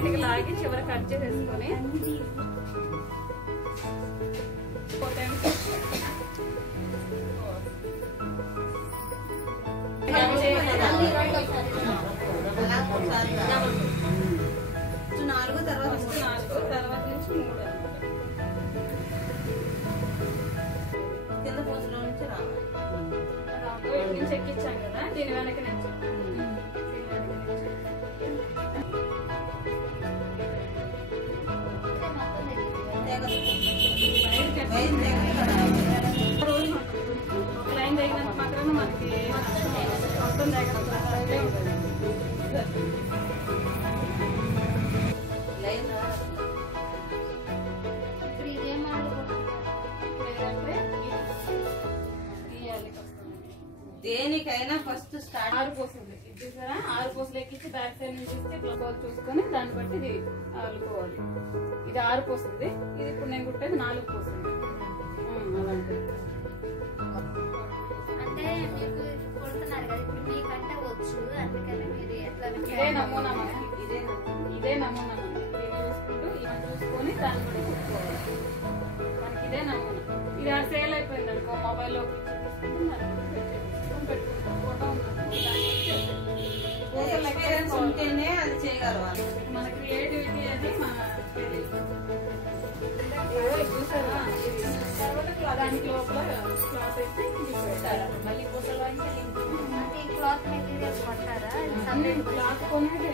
బయటకు లాగి చివరి కట్ చేసేసుకొని నాలుగు తర్వాత నుంచి 3 కింద పూసలో నుంచి రావాలి నుంచి ఎక్కించాం కదా దీని వెనక నుంచి ఒక లైన్ తగినంత మాత్రం మనకి మొత్తం తగినంత దేనికైనా ఫస్ట్ స్టార్ట్ 6 పూసలు చూసారా 6 పూసలు ఎక్కించి బ్యాక్ సైడ్ నుంచి చూస్తే చూసుకొని దాన్ని బట్టి ఇది అల్లుకోవాలి. ఇది 6 పూసలుది, ఇది ఇప్పుడు నేను కుట్టేది 4 పూసలు. అంటే మీకు కొడుతున్నారు కదా ఇప్పుడు మీకంటే వచ్చు, అందుకని మీరు ఎట్లా ఇదే నమూనా మనకి, ఇదే నమూనా మనకి ఇది చూసుకుంటూ ఇవన్నీ చూసుకొని దాన్ని బట్టి కుట్టుకోవాలి. మనకి ఇదే నమూనా. ఇది సేల్ అయిపోయింది అనుకో మొబైల్లో ఎక్స్పీరియన్స్ ఉంటేనే అది చేయగలవాలి. మన క్రియేటివిటీ అది మన చూసారా దానికి లోపల క్లాత్ అయితే పెట్టారు. మళ్ళీ పూసలు అంటే ఈ క్లాత్ మెటీరియల్ కొంటారా? క్లాత్ కొనేదే